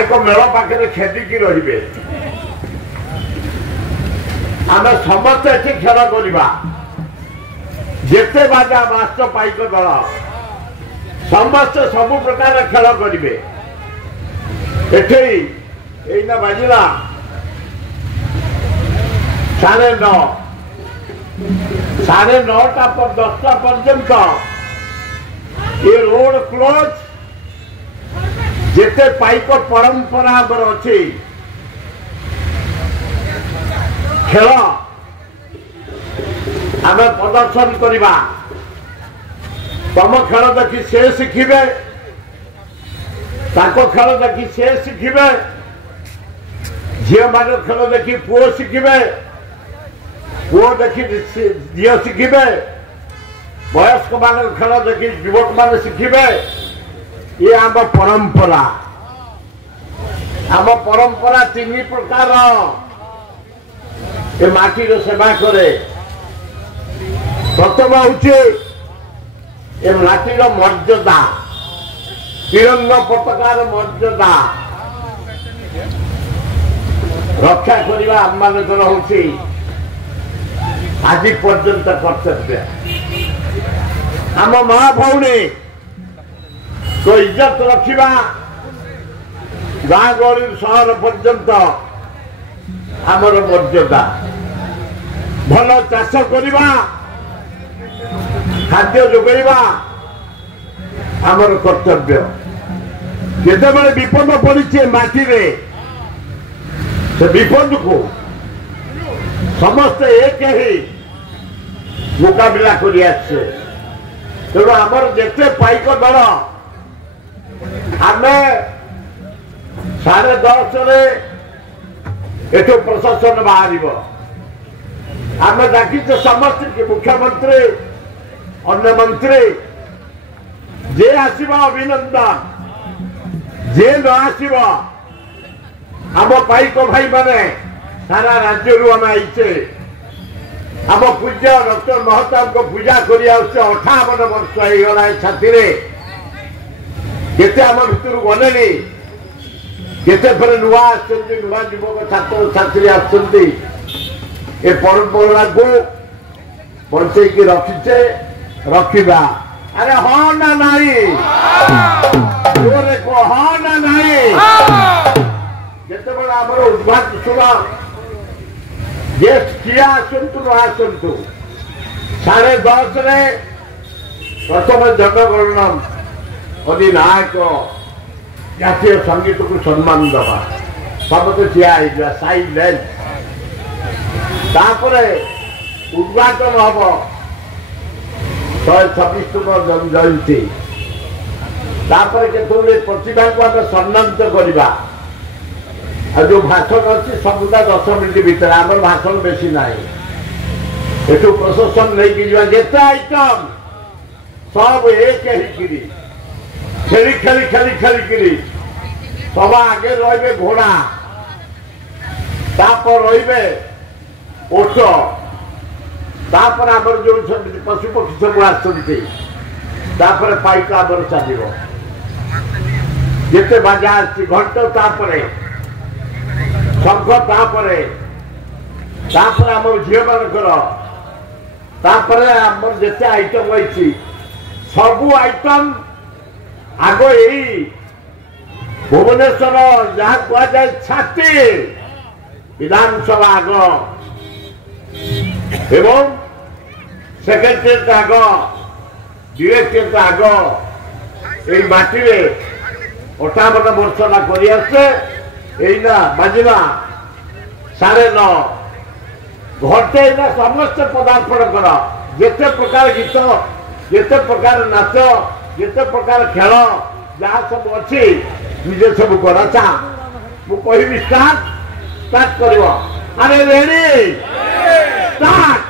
पाइक mail पाखे खेदिकी रे आम समस्त ये खेल करवा जेते बाजा मास्टर पाइक दल समस्त सब प्रकार खेल करेंगे एना बाजिला 9:30 9:30 पर 10टा पर्यंत ये रोड क्लोज जेते पाइक परंपरा अच्छी खेल आम प्रदर्शन करवा तुम खेल देखी से शिखे खेल देखी से शिखे झील मान खेल देखी पुओ शिखे पुओ देखी झील शिखे वयस्क मान खेल देखी युवक मान शिखे ये आम परंपरा 3 प्रकार ये माटीर सेवा करे प्रथम हूँ ये माटीर मर्यादा तिरंगा पताकार मर्यादा रक्षा करने आम मानकर हूँ आज पर्यंत कर्तव्य आम माँ भौणी तो इज्जत रखा गाँ गहली सहर पर्यंत आमर मर्यादा भल चाष करवा खाद्य जोगैवा आमर कर्तव्य जिते विपद पड़ी माटी रे से विपद को समस्त एक ही मुकाबला कर तेणु आमर जिते पाइक दल आम 10:30 एठो प्रशासन बाहर आम डाकिचे समस्त मुख्यमंत्री अन्य मंत्री जे आसव अभिनंदन जे न आसव आम पाइक भाई माने सारा राज्य आम आईचे आम पूज्य डॉक्टर महताब को पूजा कर 58 वर्ष होगा छाती केते आम भर गले केते फेर नुआ नुआ युवक छात्र छात्री आसुच्चे ए परंपरा को बचेकी रखीचे रखा अरे हाँ ना नाई हाँ ना नाई जिते आम उद्घाटन गेस्ट किए आसतु न आसतु 10:30 प्रथम जनगणना अधिनायक जातीय संगीत को सम्मान दबा समस्त ठिया साइड लेंस उद्घाटन हम 126तम जयंती केतोले प्रतिभा को आम सम्मानित करवा जो भाषण अच्छी सबुदा 10 मिनिट भीतर आम भाषण बेसी ना एठू प्रशासन नहीं जिते आइटम सब एक खेली खेली खेली खेली खेली सब आगे रे घोड़ा तापर रे ओट तापर आमर जो पशु पक्षी सब आसपर पाइक आमर चलो जिते बाजा घंट तापर शंख तापर आम झील मानकर आमर जिते आइटम रही सबू आइटम आग यही भुवनेश्वर जहाँ कहुए छाती विधानसभा आग एवं सेक्रेटेरिएट आग डायरेक्टरेट आग यही माटी 58 वर्ष ना करना बाजिला 9:30 घंटे समस्त पदार्पण कर जिते प्रकार गीत जिते प्रकार नाच जिते प्रकार खेल जहाँ सब अच्छी निजे सब कर अच्छा मुझे स्टार्ट कर अरे रेडी स्टार्ट